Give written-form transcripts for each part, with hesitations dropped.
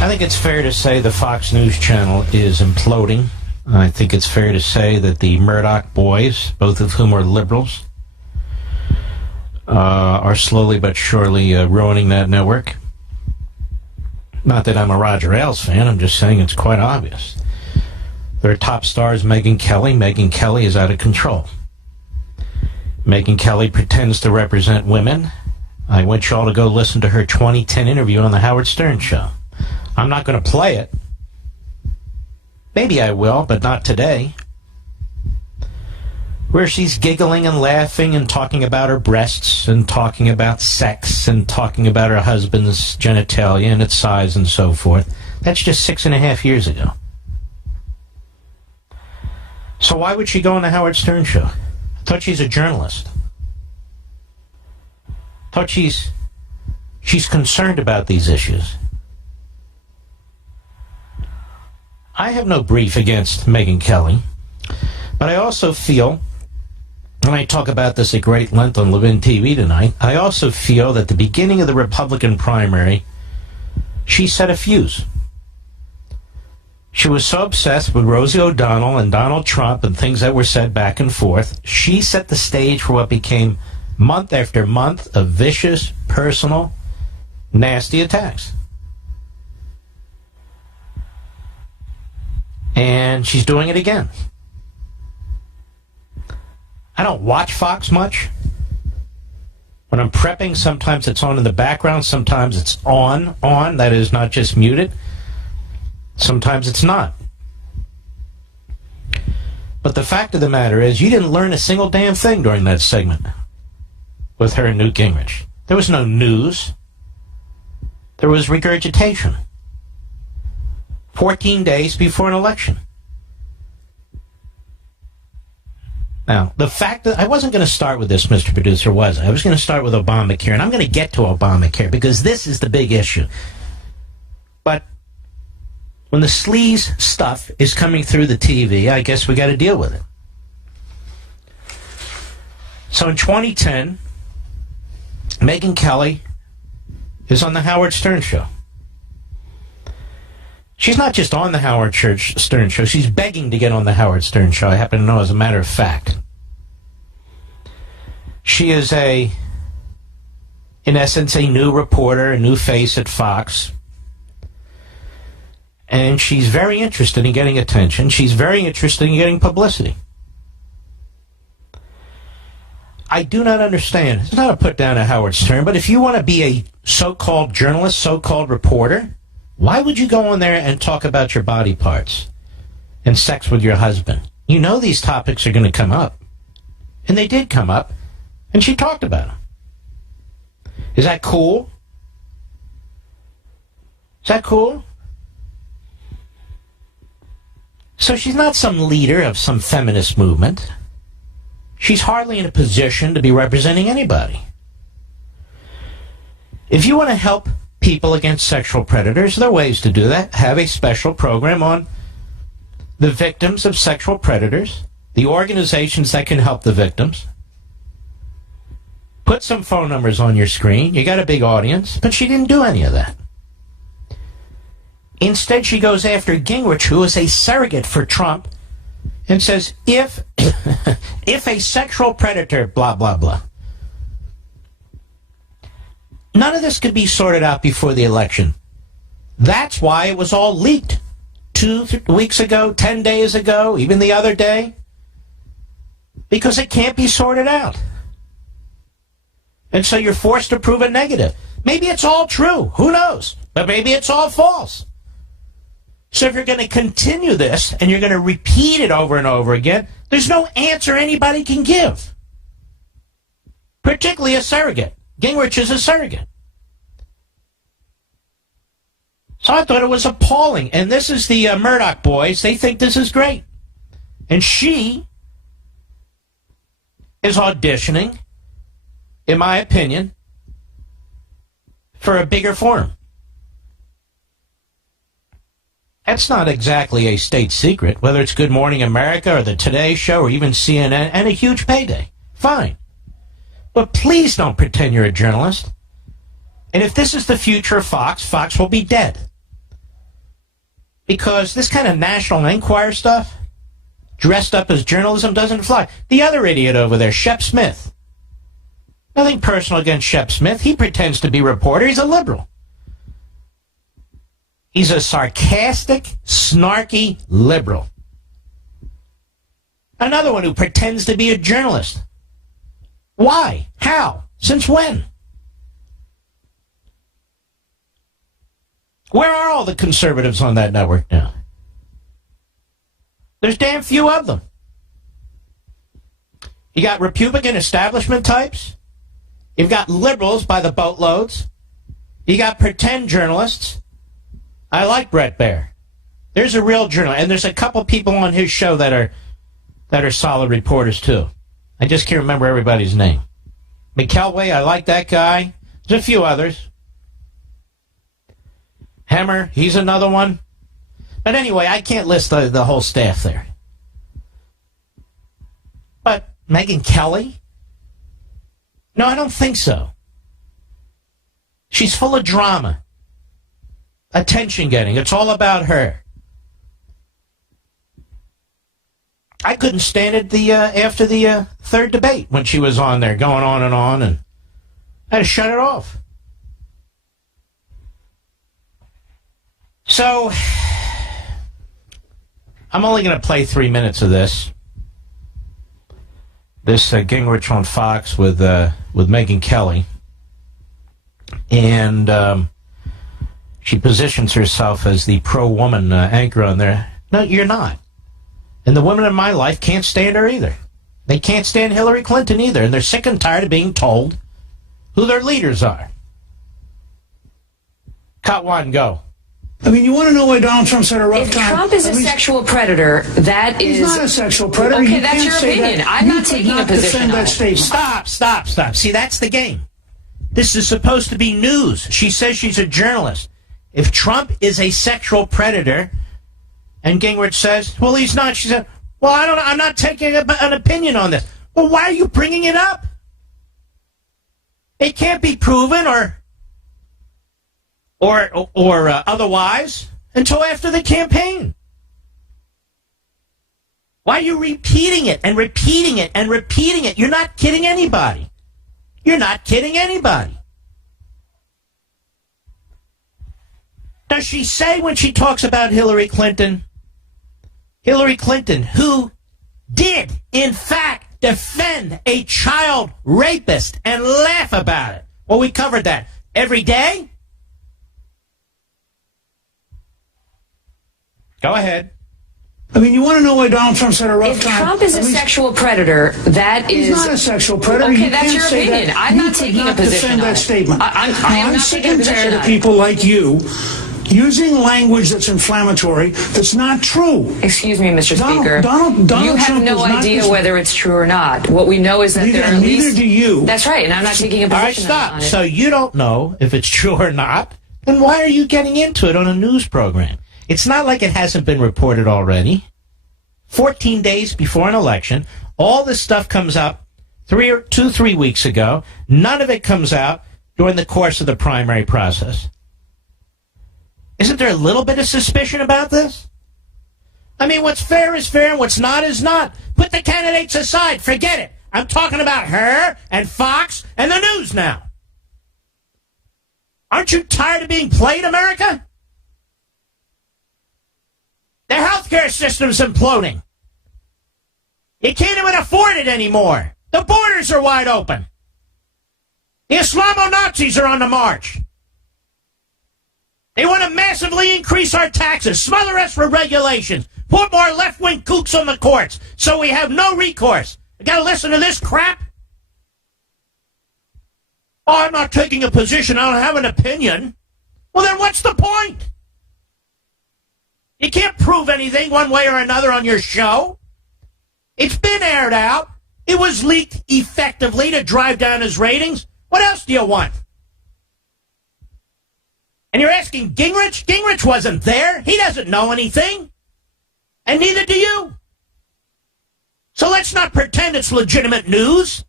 I think it's fair to say the Fox News channel is imploding. I think it's fair to say that the Murdoch boys, both of whom are liberals, are slowly but surely ruining that network. Not that I'm a Roger Ailes fan, I'm just saying it's quite obvious. Their top star is Megyn Kelly. Megyn Kelly is out of control. Megyn Kelly pretends to represent women. I want you all to go listen to her 2010 interview on the Howard Stern Show. I'm not going to play it. Maybe I will, but not today. Where she's giggling and laughing and talking about her breasts and talking about sex and talking about her husband's genitalia and its size and so forth. That's just 6.5 years ago. So why would she go on the Howard Stern Show? I thought she's a journalist. I thought she's concerned about these issues. I have no brief against Megyn Kelly, but I also feel, and I talk about this at great length on Levin TV tonight, I also feel that at the beginning of the Republican primary, she set a fuse. She was so obsessed with Rosie O'Donnell and Donald Trump and things that were said back and forth, she set the stage for what became month after month of vicious, personal, nasty attacks. And she's doing it again. I don't watch Fox much. When I'm prepping, sometimes it's on in the background, sometimes it's on, that is not just muted. Sometimes it's not. But the fact of the matter is, you didn't learn a single damn thing during that segment with her and Newt Gingrich. There was no news. There was regurgitation. 14 days before an election. Now, the fact that I wasn't going to start with this, Mr. Producer, was I? I was going to start with Obamacare, and I'm going to get to Obamacare because this is the big issue. But when the sleaze stuff is coming through the TV, I guess we got to deal with it. So in 2010, Megyn Kelly is on the Howard Stern Show. She's not just on the Howard Stern Show, she's begging to get on the Howard Stern Show, I happen to know as a matter of fact. She is in essence, a new reporter, a new face at Fox. And she's very interested in getting attention. She's very interested in getting publicity. I do not understand. It's not a put down at Howard Stern, but if you want to be a so-called journalist, so-called reporter, why would you go on there and talk about your body parts and sex with your husband? You know these topics are going to come up. And they did come up, and she talked about them. Is that cool? Is that cool? So she's not some leader of some feminist movement. She's hardly in a position to be representing anybody. If you want to help people against sexual predators, there are ways to do that. Have a special program on the victims of sexual predators, the organizations that can help the victims. Put some phone numbers on your screen. You got a big audience, but she didn't do any of that. Instead, she goes after Gingrich, who is a surrogate for Trump, and says, if a sexual predator, blah, blah, blah. None of this could be sorted out before the election. That's why it was all leaked 2 weeks ago, 10 days ago, even the other day. Because it can't be sorted out. And so you're forced to prove a negative. Maybe it's all true. Who knows? But maybe it's all false. So if you're going to continue this and you're going to repeat it over and over again, there's no answer anybody can give. Particularly a surrogate. Gingrich is a surrogate. So I thought it was appalling. And this is the Murdoch boys. They think this is great. And she is auditioning, in my opinion, for a bigger forum. That's not exactly a state secret, whether it's Good Morning America or the Today Show or even CNN, and a huge payday. Fine. But please don't pretend you're a journalist. And if this is the future of Fox, Fox will be dead. because this kind of National Enquirer stuff, dressed up as journalism, doesn't fly. The other idiot over there, Shep Smith. Nothing personal against Shep Smith. He pretends to be a reporter. He's a liberal. He's a sarcastic, snarky liberal. Another one who pretends to be a journalist. Why? How? Since when? Where are all the conservatives on that network now? There's damn few of them. You got Republican establishment types. You've got liberals by the boatloads. You got pretend journalists. I like Brett Baer. There's a real journalist, and there's a couple people on his show that are solid reporters too. I just can't remember everybody's name. McElway, I like that guy. There's a few others. Hemmer, he's another one. But anyway, I can't list the whole staff there. But Megyn Kelly? No, I don't think so. She's full of drama. Attention getting. It's all about her. I couldn't stand it after the third debate when she was on there going on, and I had to shut it off. So, I'm only going to play 3 minutes of this. This Gingrich on Fox with Megyn Kelly. And she positions herself as the pro-woman anchor on there. No, you're not. And the women in my life can't stand her either. They can't stand Hillary Clinton either. And they're sick and tired of being told who their leaders are. Cut one, go. I mean, you want to know why Donald Trump's had a rough time? If Trump is a sexual predator, that is... He's not a sexual predator. Okay, that's your opinion. I'm not taking a position on it. Stop. See, that's the game. This is supposed to be news. She says she's a journalist. If Trump is a sexual predator, and Gingrich says, well, he's not, she said, well, I'm not taking an opinion on this. Well, why are you bringing it up? It can't be proven or otherwise until after the campaign. Why are you repeating it and repeating it and repeating it? You're not kidding anybody. You're not kidding anybody. Does she say when she talks about Hillary Clinton, who did, in fact, defend a child rapist and laugh about it? Well, we covered that. Every day? Go ahead. I mean, you want to know why Donald Trump's had a rough time? If Trump is a sexual predator, that is... He's not a sexual predator. Okay, that's your opinion. I'm not taking a position on it. defend that statement. I'm sick and tired of people like you using language that's inflammatory that's not true. Excuse me, Mr. Speaker. Donald you have Trump no idea whether it's true or not. What we know is that there are at least... Neither do you. That's right, and I'm not taking a position on it. All right, stop. on it. So you don't know if it's true or not, then why are you getting into it on a news program? It's not like it hasn't been reported already. 14 days before an election, all this stuff comes up 3 weeks ago. None of it comes out during the course of the primary process. Isn't there a little bit of suspicion about this? I mean, what's fair is fair and what's not is not. Put the candidates aside. Forget it. I'm talking about her and Fox and the news now. Aren't you tired of being played, America? The healthcare system's imploding. You can't even afford it anymore. The borders are wide open. The Islamo-Nazis are on the march. They want to massively increase our taxes, smother us for regulations, put more left-wing kooks on the courts, so we have no recourse. You got to listen to this crap? Oh, I'm not taking a position. I don't have an opinion. Well, then what's the point? You can't prove anything one way or another on your show. It's been aired out. It was leaked effectively to drive down his ratings. What else do you want? And you're asking Gingrich? Gingrich wasn't there. He doesn't know anything. And neither do you. So let's not pretend it's legitimate news.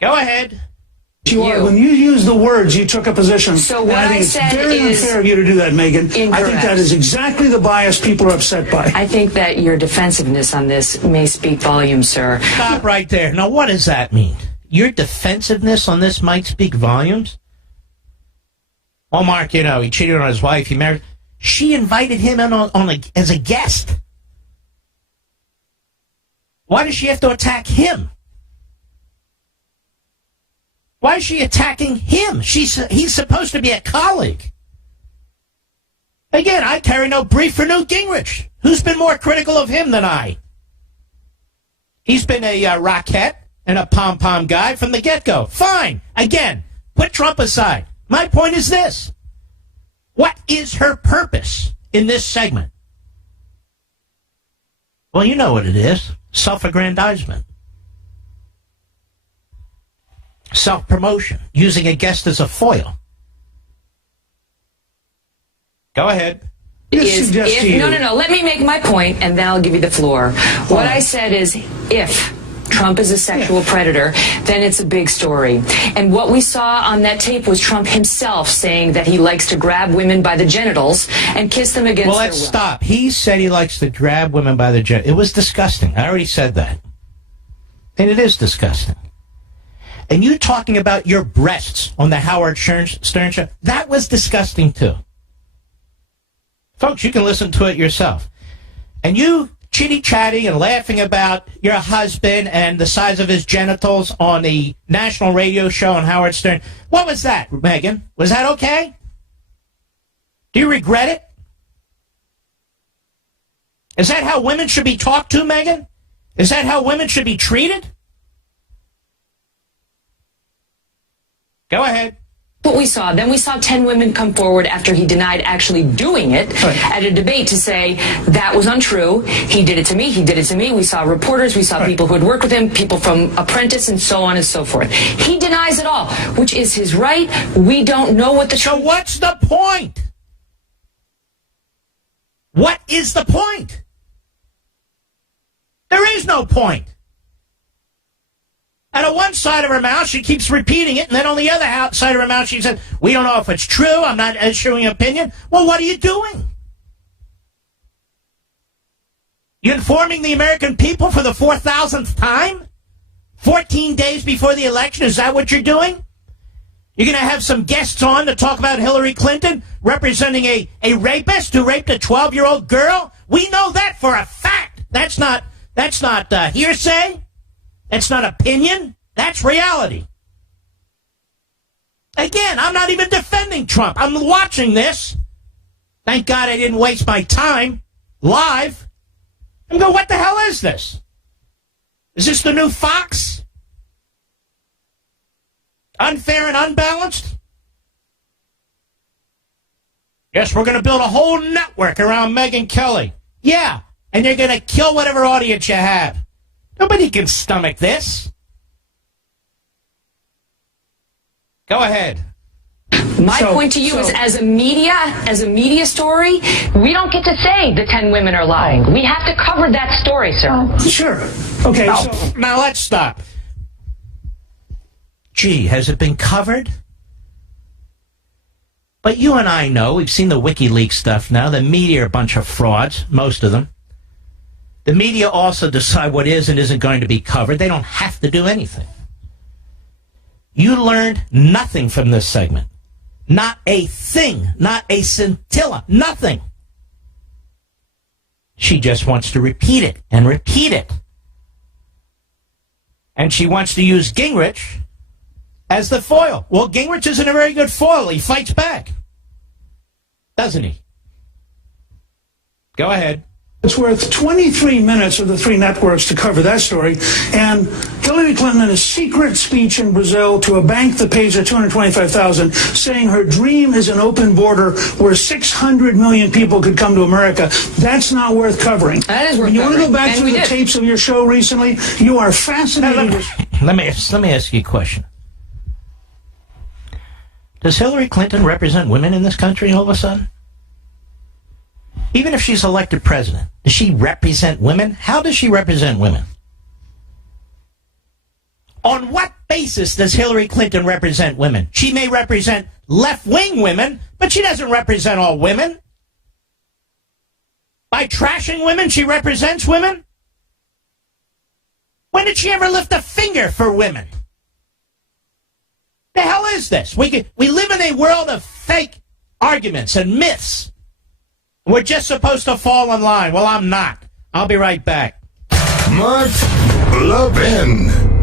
Go ahead. When you use the words, you took a position. So what and I think I said it's very is unfair of you to do that, Megan. incorrect. I think that is exactly the bias people are upset by. I think that your defensiveness on this may speak volumes, sir. Stop right there. Now, what does that mean? Your defensiveness on this might speak volumes? Oh, Mark, he cheated on his wife. He married. She invited him in as a guest. Why does she have to attack him? Why is she attacking him? He's supposed to be a colleague. Again, I carry no brief for Newt Gingrich. Who's been more critical of him than I? He's been a rockette and a pom-pom guy from the get-go. Fine. Again, put Trump aside. My point is this. What is her purpose in this segment? Well, you know what it is. Self-aggrandizement. Self-promotion. Using a guest as a foil. Go ahead. No. Let me make my point, and then I'll give you the floor. What I said is, if Trump is a sexual predator, then it's a big story. And what we saw on that tape was Trump himself saying that he likes to grab women by the genitals and kiss them against Well, their let's will. stop. He said he likes to grab women by the genitals. It was disgusting. I already said that. And it is disgusting. And you talking about your breasts on the Howard Stern show, that was disgusting too. Folks, you can listen to it yourself. And you chitty-chatting and laughing about your husband and the size of his genitals on the national radio show on Howard Stern. What was that, Megan? Was that okay? Do you regret it? Is that how women should be talked to, Megan? Is that how women should be treated? Go ahead. What we saw. Then we saw 10 women come forward after he denied actually doing it at a debate to say that was untrue. He did it to me. He did it to me. We saw reporters. We saw people who had worked with him, people from Apprentice, and so on and so forth. He denies it all, which is his right. We don't know what the So what's the point? What is the point? There is no point. And on one side of her mouth, she keeps repeating it, and then on the other side of her mouth, she said, we don't know if it's true, I'm not issuing an opinion. Well, what are you doing? You informing the American people for the 4,000th time? 14 days before the election, is that what you're doing? You're going to have some guests on to talk about Hillary Clinton representing a rapist who raped a 12-year-old girl? We know that for a fact. That's not hearsay. That's not opinion. That's reality. Again, I'm not even defending Trump. I'm watching this. Thank God I didn't waste my time live. I'm going, what the hell is this? Is this the new Fox? Unfair and unbalanced? Yes, we're going to build a whole network around Megyn Kelly. Yeah, and you're going to kill whatever audience you have. Nobody can stomach this. Go ahead. My point to you is, as a media story, we don't get to say the 10 women are lying. We have to cover that story, sir. Sure. Okay. Now let's stop. Gee, has it been covered? But you and I know, we've seen the WikiLeaks stuff now. The media are a bunch of frauds, most of them. The media also decide what is and isn't going to be covered. They don't have to do anything. You learned nothing from this segment. Not a thing. Not a scintilla. Nothing. She just wants to repeat it and repeat it. And she wants to use Gingrich as the foil. Well, Gingrich isn't a very good foil. He fights back. Doesn't he? Go ahead. It's worth 23 minutes of the three networks to cover that story. And Hillary Clinton, in a secret speech in Brazil to a bank that pays her $225,000, saying her dream is an open border where 600 million people could come to America. That's not worth covering. That is worth when you want to covering. go back And to we the did. tapes of your show recently, you are fascinated. Let me ask you a question. Does Hillary Clinton represent women in this country all of a sudden? Even if she's elected president, does she represent women? How does she represent women? On what basis does Hillary Clinton represent women? She may represent left-wing women, but she doesn't represent all women. By trashing women, she represents women? When did she ever lift a finger for women? The hell is this? We live in a world of fake arguments and myths. We're just supposed to fall in line. Well, I'm not. I'll be right back. Mark Levin.